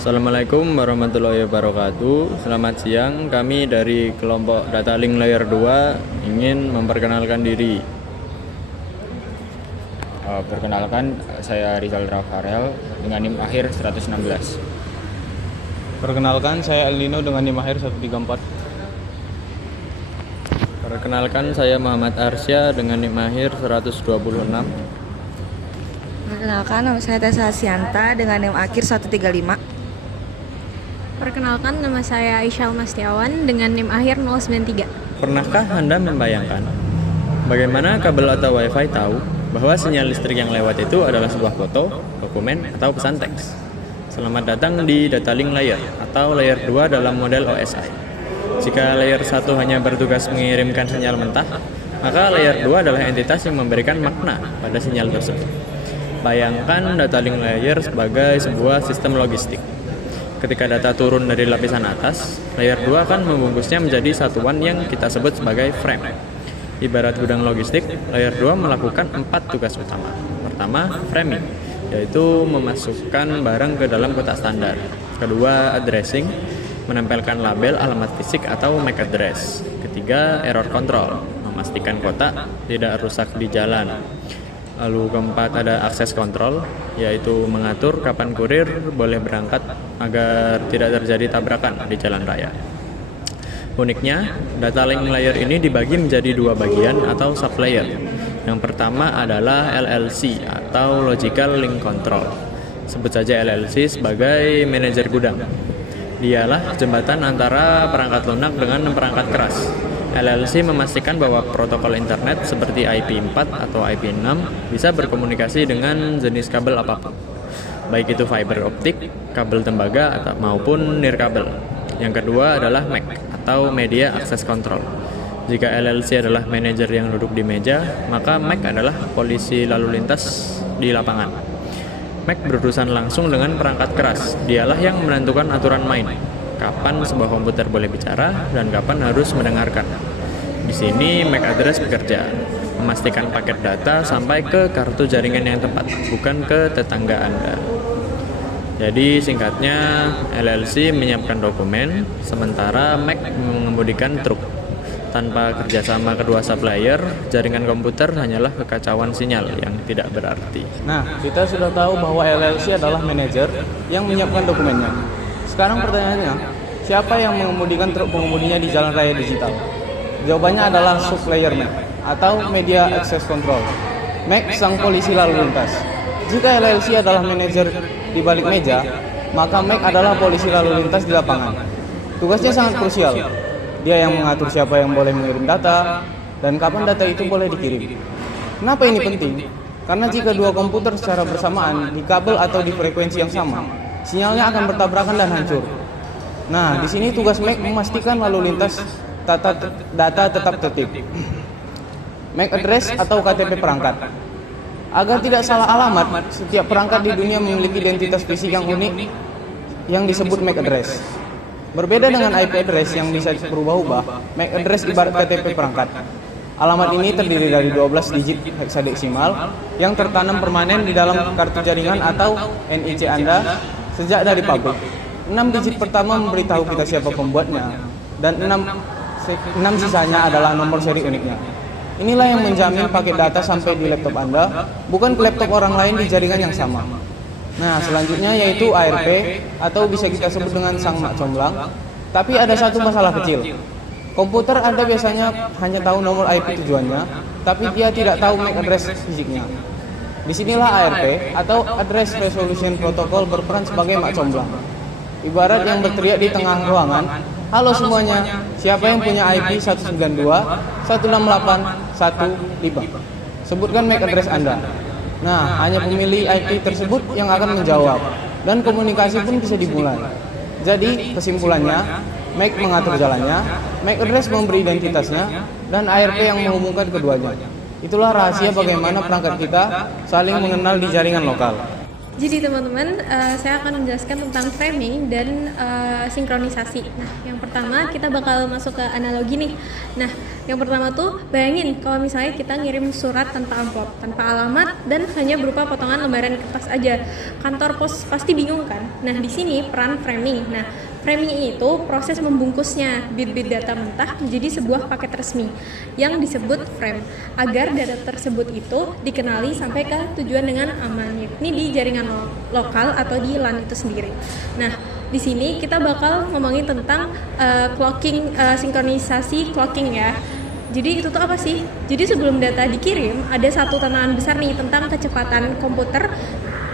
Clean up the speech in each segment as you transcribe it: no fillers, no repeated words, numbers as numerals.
Assalamualaikum warahmatullahi wabarakatuh. Selamat siang, kami dari kelompok Data Link Layer 2 ingin memperkenalkan diri. Perkenalkan, saya Rizal Rafarel dengan NIM akhir 116. Perkenalkan, saya Elnino dengan NIM akhir 134. Perkenalkan, saya Muhammad Arsya dengan NIM akhir 126. Perkenalkan, nama saya Tessa Sianta dengan NIM akhir 135. Perkenalkan, nama saya Aisyah Almastiawan dengan NIM akhir 093. Pernahkah Anda membayangkan bagaimana kabel atau WiFi tahu bahwa sinyal listrik yang lewat itu adalah sebuah foto, dokumen, atau pesan teks? Selamat datang di Data Link Layer atau Layer 2 dalam model OSI. Jika Layer 1 hanya bertugas mengirimkan sinyal mentah, maka Layer 2 adalah entitas yang memberikan makna pada sinyal tersebut. Bayangkan Data Link Layer sebagai sebuah sistem logistik. Ketika data turun dari lapisan atas, Layer 2 akan membungkusnya menjadi satuan yang kita sebut sebagai frame. Ibarat gudang logistik, Layer 2 melakukan 4 tugas utama. Pertama, framing, yaitu memasukkan barang ke dalam kotak standar. Kedua, addressing, menempelkan label alamat fisik atau MAC address. Ketiga, error control, memastikan kotak tidak rusak di jalan. Lalu keempat, ada akses kontrol, yaitu mengatur kapan kurir boleh berangkat agar tidak terjadi tabrakan di jalan raya. Uniknya, data link layer ini dibagi menjadi dua bagian atau sublayer. Yang pertama adalah LLC atau Logical Link Control. Sebut saja LLC sebagai manajer gudang. Dialah jembatan antara perangkat lunak dengan perangkat keras. LLC memastikan bahwa protokol internet seperti IP4 atau IP6 bisa berkomunikasi dengan jenis kabel apapun, baik itu fiber optik, kabel tembaga, atau maupun nirkabel. Yang kedua adalah MAC atau Media Access Control. Jika LLC adalah manajer yang duduk di meja, maka MAC adalah polisi lalu lintas di lapangan. MAC berurusan langsung dengan perangkat keras. Dialah yang menentukan aturan main, kapan sebuah komputer boleh bicara dan kapan harus mendengarkan. Di sini MAC address bekerja, memastikan paket data sampai ke kartu jaringan yang tepat, bukan ke tetangga Anda. Jadi singkatnya, LLC menyiapkan dokumen, sementara MAC mengemudikan truk. Tanpa kerjasama kedua supplier, jaringan komputer hanyalah kekacauan sinyal yang tidak berarti. Nah, kita sudah tahu bahwa LLC adalah manajer yang menyiapkan dokumennya. Sekarang pertanyaannya, siapa yang mengemudikan truk pengemudinya di jalan raya digital? Jawabannya adalah sublayer MAC atau Media Access Control. MAC sang polisi lalu lintas. Jika LLC adalah manajer di balik meja, maka MAC adalah polisi lalu lintas di lapangan. Tugasnya sangat krusial. Dia yang mengatur siapa yang boleh mengirim data dan kapan data itu boleh dikirim. Kenapa ini penting? Karena jika dua komputer secara bersamaan di kabel atau di frekuensi yang sama, sinyalnya akan bertabrakan dan hancur. Nah, di sini tugas MAC memastikan lalu lintas data tetap tertib. MAC address atau KTP perangkat. Agar tidak salah alamat, setiap perangkat di dunia memiliki identitas fisik yang unik yang disebut MAC address. Berbeda dengan IP address yang bisa berubah-ubah, MAC address ibarat KTP perangkat. Alamat ini terdiri dari 12 digit heksadesimal yang tertanam permanen di dalam kartu jaringan atau NIC Anda sejak dari pabrik. 6 digit pertama memberitahu kita siapa pembuatnya, dan 6 sisanya adalah nomor seri uniknya. Inilah yang menjamin paket data sampai di laptop Anda, bukan ke laptop orang lain di jaringan yang sama. Nah, selanjutnya yaitu ARP atau bisa kita sebut dengan sang mak comblang. Tapi ada satu masalah kecil. Komputer Anda biasanya hanya tahu nomor IP tujuannya, tapi dia tidak tahu MAC address fisiknya. Disinilah ARP atau Address Resolution Protocol berperan sebagai mak comblang. Ibarat yang berteriak di tengah ruangan, "Halo semuanya, siapa yang punya IP 192.168.1.5? Sebutkan MAC address Anda." Nah, hanya pemilih IP tersebut yang akan menjawab, dan komunikasi pun bisa dimulai. Jadi, kesimpulannya, MAC mengatur jalannya, MAC address memberi identitasnya, dan ARP yang menghubungkan keduanya. Itulah rahasia bagaimana perangkat kita saling mengenal di jaringan lokal. Jadi teman-teman, saya akan menjelaskan tentang framing dan sinkronisasi. Nah, yang pertama kita bakal masuk ke analogi nih. Nah, yang pertama tuh bayangin kalau misalnya kita ngirim surat tanpa amplop, tanpa alamat, dan hanya berupa potongan lembaran kertas aja. Kantor pos pasti bingung kan? Nah, di sini peran framing. Nah, framing itu proses membungkusnya bit-bit data mentah menjadi sebuah paket resmi yang disebut frame agar data tersebut itu dikenali sampai ke tujuan dengan aman, yakni di jaringan lokal atau di LAN itu sendiri. Nah, di sini kita bakal ngomongin tentang clocking, sinkronisasi clocking ya. Jadi itu tuh apa sih? Jadi sebelum data dikirim ada satu tantangan besar nih tentang kecepatan komputer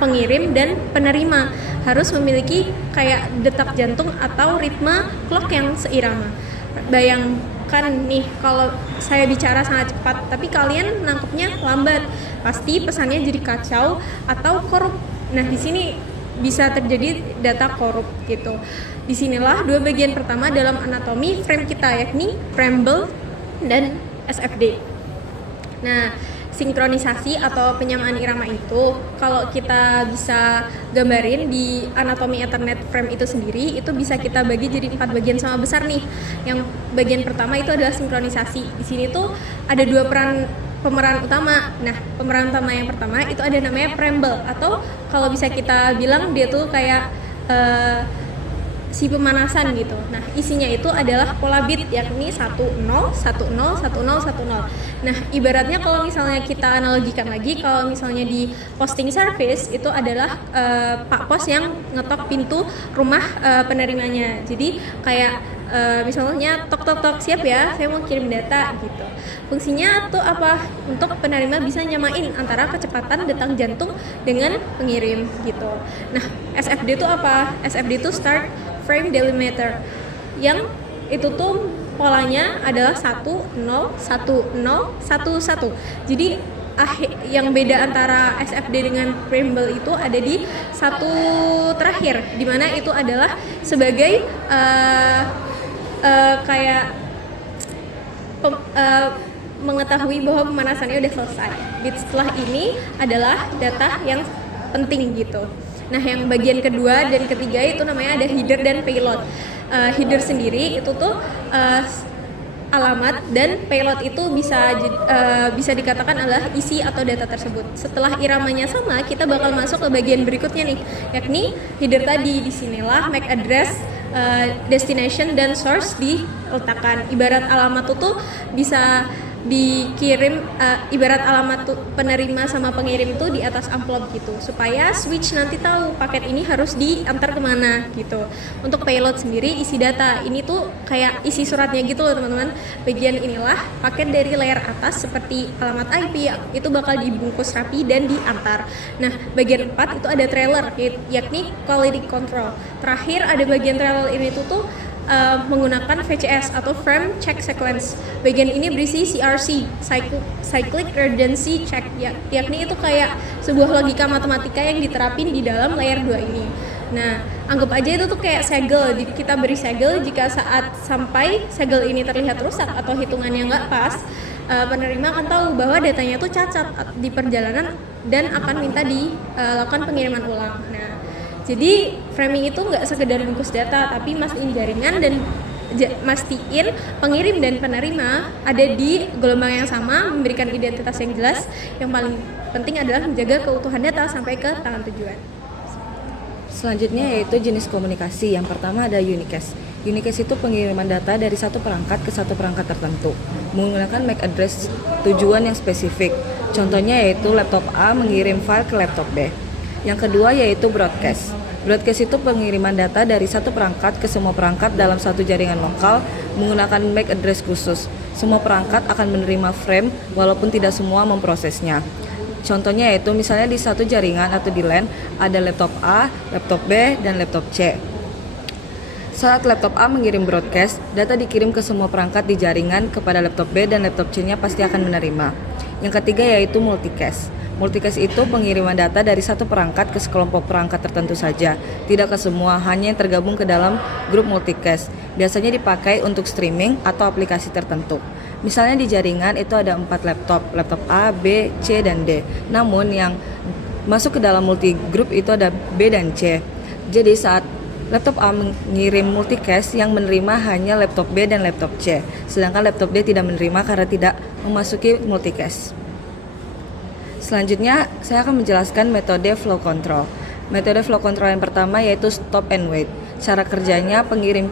pengirim dan penerima harus memiliki kayak detak jantung atau ritme clock yang seirama. Bayangkan nih kalau saya bicara sangat cepat tapi kalian nangkepnya lambat, pasti pesannya jadi kacau atau korup. Nah, di sini bisa terjadi data korup gitu. Disinilah dua bagian pertama dalam anatomi frame kita, yakni framble dan SFD. Nah, sinkronisasi atau penyamaan irama itu kalau kita bisa gambarin di anatomi Ethernet frame itu sendiri, itu bisa kita bagi jadi 4 bagian sama besar nih. Yang bagian pertama itu adalah sinkronisasi. Di sini tuh ada 2 pemeran utama. Nah, pemeran utama yang pertama itu ada namanya framble, atau kalau bisa kita bilang dia tuh kayak si pemanasan gitu. Nah, isinya itu adalah pola bit, yakni 10, 10, 10, 10. Nah, ibaratnya kalau misalnya kita analogikan lagi, kalau misalnya di posting service itu adalah Pak Pos yang ngetok pintu rumah penerimanya. Jadi kayak misalnya tok tok tok, siap ya, saya mau kirim data gitu. Fungsinya tuh apa? Untuk penerima bisa nyamain antara kecepatan detak jantung dengan pengirim gitu. Nah, SFD itu apa? SFD itu start frame delimiter, yang itu tuh polanya adalah 1, 0, 1, 0, 1, 1. Jadi yang beda antara SFD dengan framble itu ada di satu terakhir, dimana itu adalah sebagai kayak mengetahui bahwa pemanasannya udah selesai. Bit setelah ini adalah data yang penting gitu. Nah, yang bagian kedua dan ketiga itu namanya ada header dan payload. Header sendiri itu tuh alamat, dan payload itu bisa dikatakan adalah isi atau data tersebut. Setelah iramanya sama, kita bakal masuk ke bagian berikutnya nih, yakni header tadi. Disinilah MAC address, destination dan source diletakkan. Ibarat alamat itu bisa dikirim, ibarat alamat penerima sama pengirim itu di atas amplop gitu, supaya switch nanti tahu paket ini harus diantar kemana gitu. Untuk payload sendiri isi data, ini tuh kayak isi suratnya gitu loh teman-teman. Bagian inilah paket dari layer atas seperti alamat IP itu bakal dibungkus rapi dan diantar. Nah, bagian 4 itu ada trailer, yakni quality control. Terakhir ada bagian trailer ini tuh menggunakan VCS atau frame check sequence. Bagian ini berisi CRC, cyclic redundancy check, yakni itu kayak sebuah logika matematika yang diterapin di dalam layer 2 ini. Nah, anggap aja itu tuh kayak segel. Kita beri segel, jika saat sampai segel ini terlihat rusak atau hitungannya nggak pas, penerima akan tahu bahwa datanya tuh cacat di perjalanan dan akan minta dilakukan pengiriman ulang. Nah, jadi framing itu nggak sekedar bungkus data, tapi mastiin jaringan dan mastiin pengirim dan penerima ada di gelombang yang sama, memberikan identitas yang jelas. Yang paling penting adalah menjaga keutuhan data sampai ke tangan tujuan. Selanjutnya yaitu jenis komunikasi. Yang pertama ada unicast. Unicast itu pengiriman data dari satu perangkat ke satu perangkat tertentu menggunakan MAC address tujuan yang spesifik. Contohnya yaitu laptop A mengirim file ke laptop B. Yang kedua yaitu broadcast. Broadcast itu pengiriman data dari satu perangkat ke semua perangkat dalam satu jaringan lokal menggunakan MAC address khusus. Semua perangkat akan menerima frame walaupun tidak semua memprosesnya. Contohnya yaitu misalnya di satu jaringan atau di LAN ada laptop A, laptop B, dan laptop C. Saat laptop A mengirim broadcast, data dikirim ke semua perangkat di jaringan kepada laptop B dan laptop C-nya pasti akan menerima. Yang ketiga yaitu multicast. Multicast itu pengiriman data dari satu perangkat ke sekelompok perangkat tertentu saja, tidak ke semua, hanya yang tergabung ke dalam grup multicast. Biasanya dipakai untuk streaming atau aplikasi tertentu. Misalnya di jaringan itu ada 4 laptop A, B, C, dan D. Namun yang masuk ke dalam multi group itu ada B dan C. Jadi saat laptop A mengirim multicast, yang menerima hanya laptop B dan laptop C, sedangkan laptop D tidak menerima karena tidak memasuki multicast. Selanjutnya saya akan menjelaskan metode flow control. Metode flow control yang pertama yaitu stop and wait. Cara kerjanya pengirim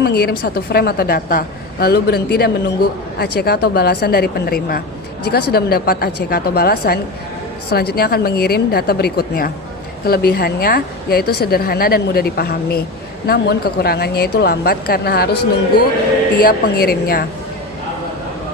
mengirim satu frame atau data, lalu berhenti dan menunggu ACK atau balasan dari penerima. Jika sudah mendapat ACK atau balasan, selanjutnya akan mengirim data berikutnya. Kelebihannya yaitu sederhana dan mudah dipahami. Namun kekurangannya itu lambat karena harus nunggu tiap pengirimnya.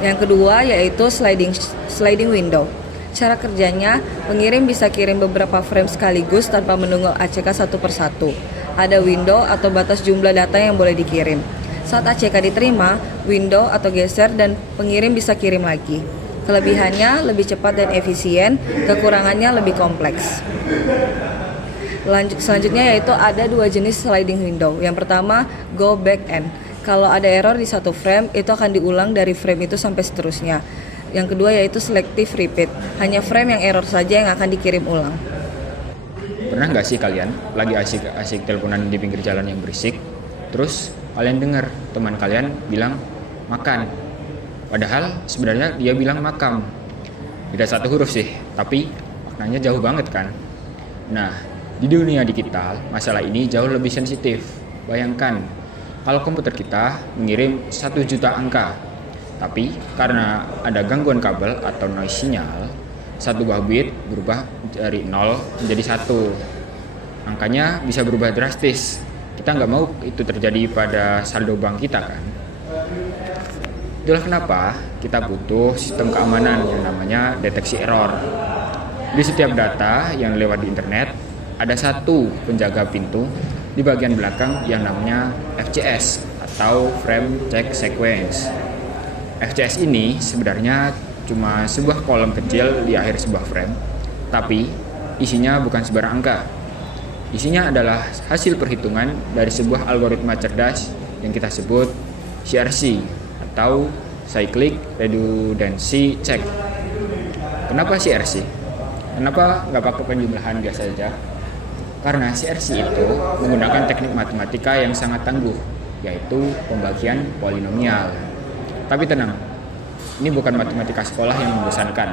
Yang kedua yaitu sliding window. Cara kerjanya, pengirim bisa kirim beberapa frame sekaligus tanpa menunggu ACK satu persatu. Ada window atau batas jumlah data yang boleh dikirim. Saat ACK diterima, window atau geser dan pengirim bisa kirim lagi. Kelebihannya lebih cepat dan efisien, kekurangannya lebih kompleks. Selanjutnya yaitu ada dua jenis sliding window. Yang pertama, go back end. Kalau ada error di satu frame, itu akan diulang dari frame itu sampai seterusnya. Yang kedua yaitu selective repeat. Hanya frame yang error saja yang akan dikirim ulang. Pernah nggak sih kalian lagi asik-asik teleponan di pinggir jalan yang berisik, terus kalian dengar teman kalian bilang makan, padahal sebenarnya dia bilang makam. Beda satu huruf sih, tapi maknanya jauh banget kan? Nah, di dunia digital, masalah ini jauh lebih sensitif. Bayangkan, kalau komputer kita mengirim 1 juta angka, tapi karena ada gangguan kabel atau noise sinyal, satu buah bit berubah dari 0 menjadi 1. Angkanya bisa berubah drastis. Kita nggak mau itu terjadi pada saldo bank kita kan? Itulah kenapa kita butuh sistem keamanan yang namanya deteksi error. Di setiap data yang lewat di internet, ada satu penjaga pintu di bagian belakang yang namanya FCS atau Frame Check Sequence. FCS ini sebenarnya cuma sebuah kolom kecil di akhir sebuah frame, tapi isinya bukan sembarang angka. Isinya adalah hasil perhitungan dari sebuah algoritma cerdas yang kita sebut CRC atau Cyclic Redundancy Check. Kenapa CRC? Kenapa nggak pakai penjumlahan biasa saja? Karena CRC itu menggunakan teknik matematika yang sangat tangguh, yaitu pembagian polinomial. Tapi tenang, ini bukan matematika sekolah yang membosankan.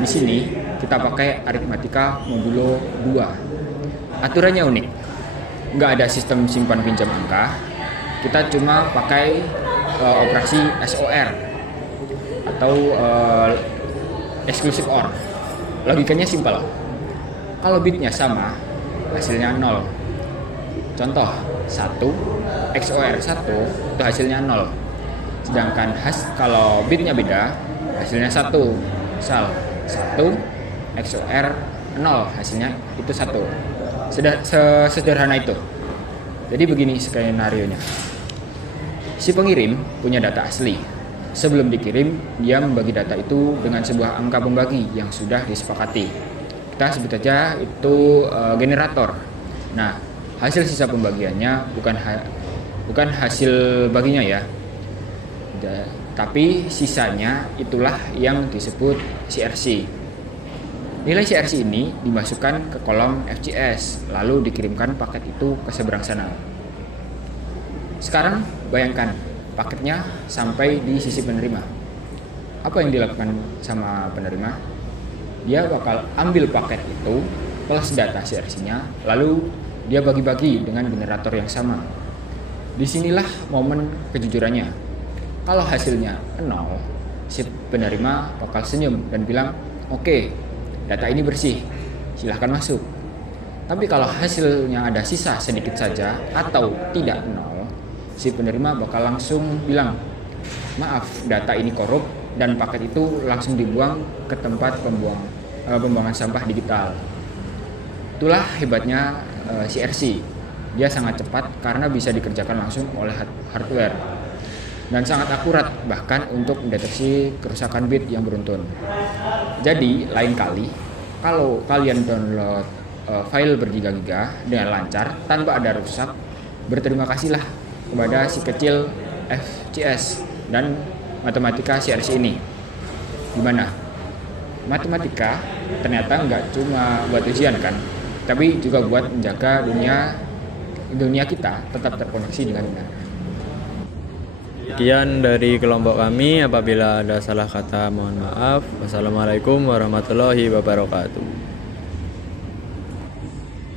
Di sini kita pakai aritmatika modulo 2. Aturannya unik. Nggak ada sistem simpan pinjam angka. Kita cuma pakai operasi SOR atau exclusive OR. Logikanya simpel. Kalau bitnya sama, hasilnya 0. Contoh, 1 XOR 1 itu hasilnya 0. Sedangkan kalau bitnya beda, hasilnya 1. Misal 1 XOR 0, hasilnya itu 1. Sederhana itu. Jadi begini skenarionya. Si pengirim punya data asli. Sebelum dikirim, dia membagi data itu dengan sebuah angka pembagi yang sudah disepakati. Kita sebut saja itu generator. Nah, hasil sisa pembagiannya bukan hasil baginya ya. Tapi sisanya itulah yang disebut CRC. Nilai CRC ini dimasukkan ke kolom FCS, lalu dikirimkan paket itu ke seberang sana. Sekarang bayangkan paketnya sampai di sisi penerima. Apa yang dilakukan sama penerima? Dia bakal ambil paket itu plus data CRC-nya, lalu dia bagi-bagi dengan generator yang sama. Disinilah momen kejujurannya. Kalau hasilnya 0, si penerima bakal senyum dan bilang, "Oke, data ini bersih, silahkan masuk." Tapi kalau hasilnya ada sisa sedikit saja atau tidak 0, si penerima bakal langsung bilang, "Maaf, data ini korup," dan paket itu langsung dibuang ke tempat pembuangan sampah digital. Itulah hebatnya CRC. Dia sangat cepat karena bisa dikerjakan langsung oleh hardware. Dan sangat akurat bahkan untuk mendeteksi kerusakan bit yang beruntun. Jadi lain kali kalau kalian download file bergiga-giga dengan lancar tanpa ada rusak, berterima kasihlah kepada si kecil FCS dan matematika CRC ini. Gimana? matematika ternyata nggak cuma buat ujian kan, tapi juga buat menjaga dunia kita tetap terkoneksi dengan benar. Sekian dari kelompok kami, apabila ada salah kata mohon maaf. Wassalamualaikum warahmatullahi wabarakatuh.